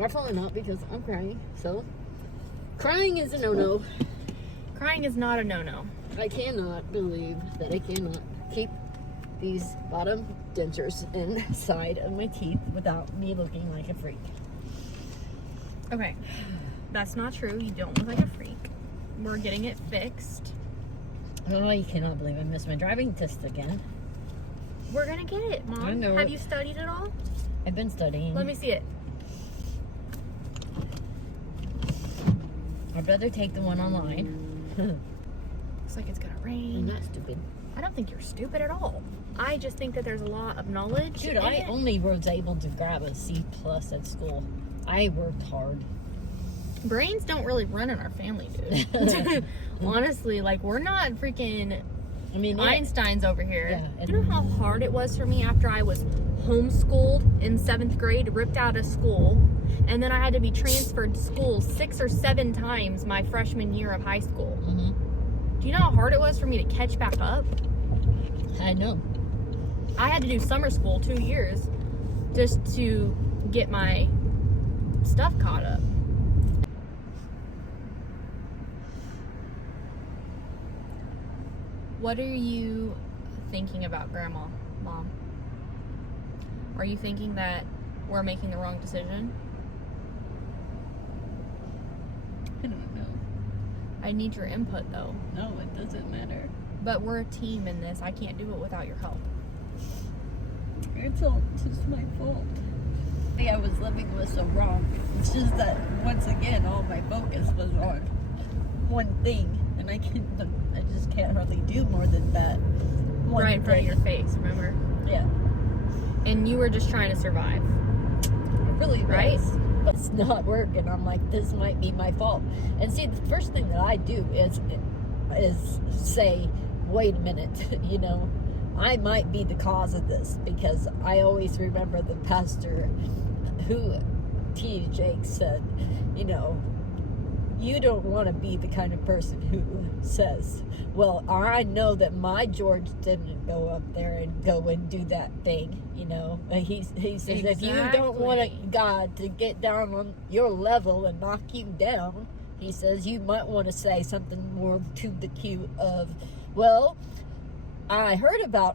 Or falling out because I'm crying. So, crying is a no-no. Crying is not a no-no. I cannot believe that I cannot keep these bottom dentures inside of my teeth without me looking like a freak. Okay, that's not true. You don't look like a freak. We're getting it fixed. Oh, you cannot believe I missed my driving test again. We're gonna get it, Mom. I know Have it. you studied at all? I've been studying. Let me see it. I'd rather take the one online. Looks like it's gonna I'm rain. not stupid. I don't think you're stupid at all. I just think that there's a lot of knowledge. Dude, in I it. only was able to grab a C+ at school. I worked hard. Brains don't really run in our family, dude. Honestly, like, we're not freaking I mean, Einstein's over here. Yeah, You know how hard it was for me after I was homeschooled in 7th grade, ripped out of school, and then I had to be transferred to school 6 or 7 times my freshman year of high school. Mm-hmm. Do you know how hard it was for me to catch back up? I know. I had to do summer school 2 years just to get my stuff caught up. What are you thinking about, Grandma, Mom? Are you thinking that we're making the wrong decision? I don't know. I need your input, though. No, it doesn't matter. But we're a team in this. I can't do it without your help. It's all just my fault. The thing I was living was so wrong. It's just that, once again, all my focus was on one thing. And I just can't hardly do more than that. One Right in front of thing. your face, remember? Yeah. And you were just trying to survive. It really Right? was. But it's not working. I'm like, this might be my fault. And see, the first thing that I do is say, wait a minute, you know, I might be the cause of this, because I always remember the pastor who T. Jake said, you know, you don't want to be the kind of person who says, well, I know that my George didn't go up there and go and do that thing, you know. He says, if you don't want God to get down on your level and knock you down, he says, you might want to say something more to the cue of, well, I heard about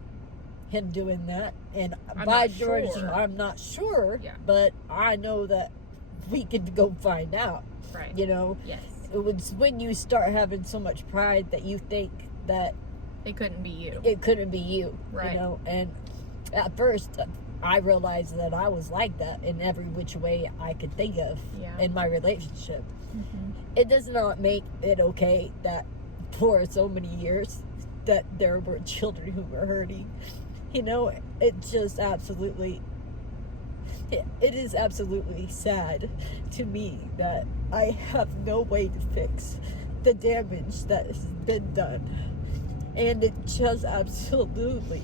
him doing that, and by George, I'm not sure, but I know that we could go find out. Right. You know? Yes. It was when you start having so much pride that you think that it couldn't be you. It couldn't be you. Right. You know? And at first, I realized that I was like that in every which way I could think of in my relationship. Mm-hmm. It does not make it okay that for so many years that there were children who were hurting. You know, it just absolutely... It is absolutely sad to me that I have no way to fix the damage that has been done. And it just absolutely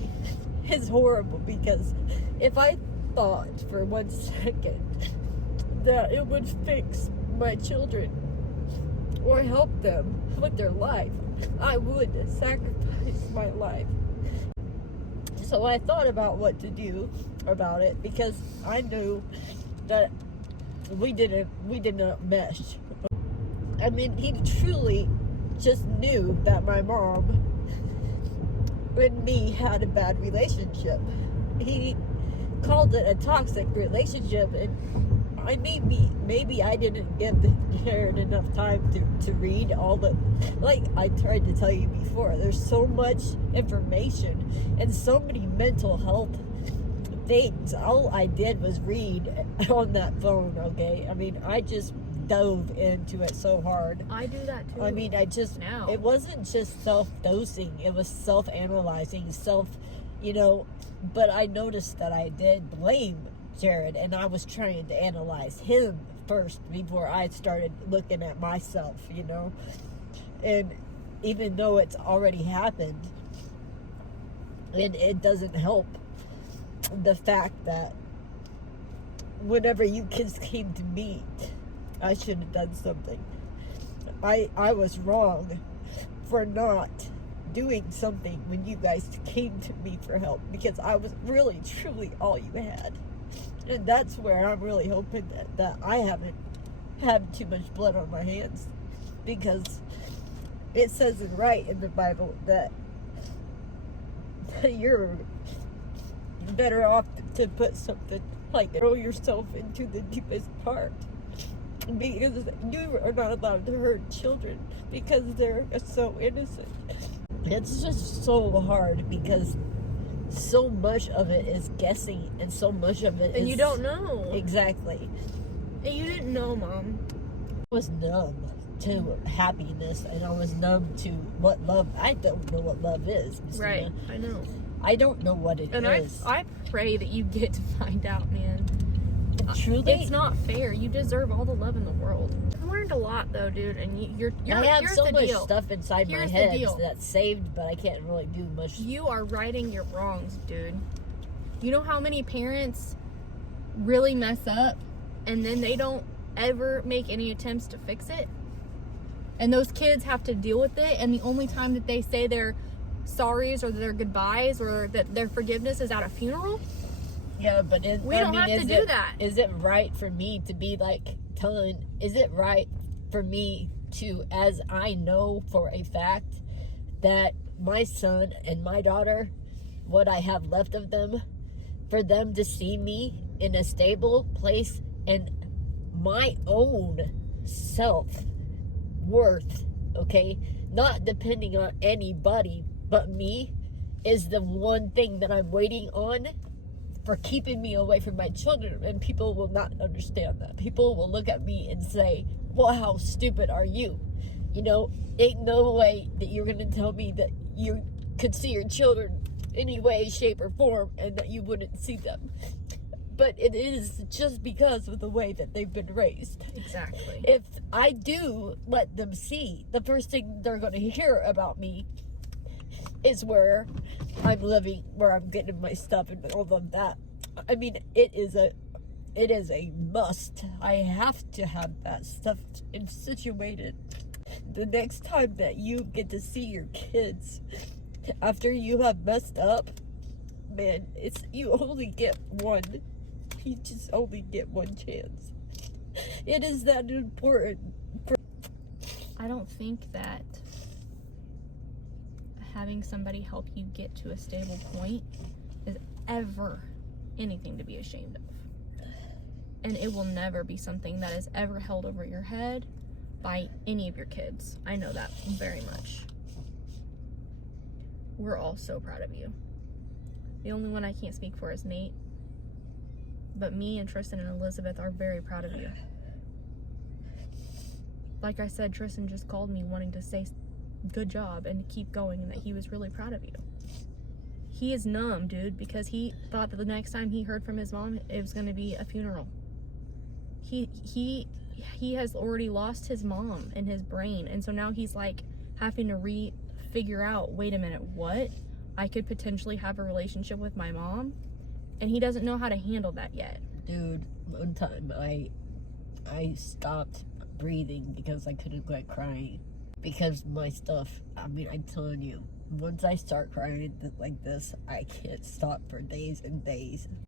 is horrible, because if I thought for 1 second that it would fix my children or help them with their life, I would sacrifice my life. So I thought about what to do about it, because I knew that we did not mesh. I mean, he truly just knew that my mom and me had a bad relationship. He called it a toxic relationship, and maybe I didn't give Jared enough time to read all the, like I tried to tell you before, there's so much information and so many mental health things. All I did was read on that phone, okay? I mean, I just dove into it so hard. I do that too. I mean, it wasn't just self-dosing, it was self-analyzing, you know, but I noticed that I did blame Jared, and I was trying to analyze him first before I started looking at myself, you know. And even though it's already happened, and it doesn't help the fact that whenever you kids came to me, I should have done something. I was wrong for not doing something when you guys came to me for help, because I was really truly all you had. And that's where I'm really hoping that I haven't had too much blood on my hands, because it says it right in the Bible that you're better off to put something like throw yourself into the deepest part, because you are not allowed to hurt children because they're so innocent. It's just so hard because so much of it is guessing, and so much of it And is, you don't know. exactly. And you didn't know, Mom. I was numb to happiness, and I was numb to what love. I don't know what love is, Christina. Right, I know. I don't know what it And is. I pray that you get to find out, man. Truly, It's not fair. You deserve all the love in the world. I learned a lot, though, dude. And you're I have here's so the much deal. stuff inside Here's my the head deal. that's saved, but I can't really do much. You are righting your wrongs, dude. You know how many parents really mess up and then they don't ever make any attempts to fix it? And those kids have to deal with it, and the only time that they say their sorries or their goodbyes or that their forgiveness is at a funeral? Yeah, but We don't have to do that. Is it right for me to be like telling? Is it right for me to, as I know for a fact, that my son and my daughter, what I have left of them, for them to see me in a stable place and my own self-worth, okay, not depending on anybody but me, is the one thing that I'm waiting on for keeping me away from my children. And people will not understand that. People will look at me and say, well, how stupid are you? You know, ain't no way that you're gonna tell me that you could see your children any way, shape, or form, and that you wouldn't see them. But it is just because of the way that they've been raised. Exactly. If I do let them see, the first thing they're going to hear about me is where I'm living, where I'm getting my stuff, and all of that. I mean, it is a must. I have to have that stuff situated. The next time that you get to see your kids after you have messed up, man, you only get one. You just only get one chance. It is that important. I don't think that having somebody help you get to a stable point is ever anything to be ashamed of. And it will never be something that is ever held over your head by any of your kids. I know that very much. We're all so proud of you. The only one I can't speak for is Nate. But me and Tristan and Elizabeth are very proud of you. Like I said, Tristan just called me wanting to say good job and keep going, and that he was really proud of you. He is numb, dude, because he thought that the next time he heard from his mom, it was going to be a funeral. He has already lost his mom in his brain, and so now he's like having to figure out, wait a minute, what? I could potentially have a relationship with my mom? And he doesn't know how to handle that yet. Dude, one time I stopped breathing because I couldn't quit crying. Because my stuff, I mean, I'm telling you, once I start crying like this, I can't stop for days and days.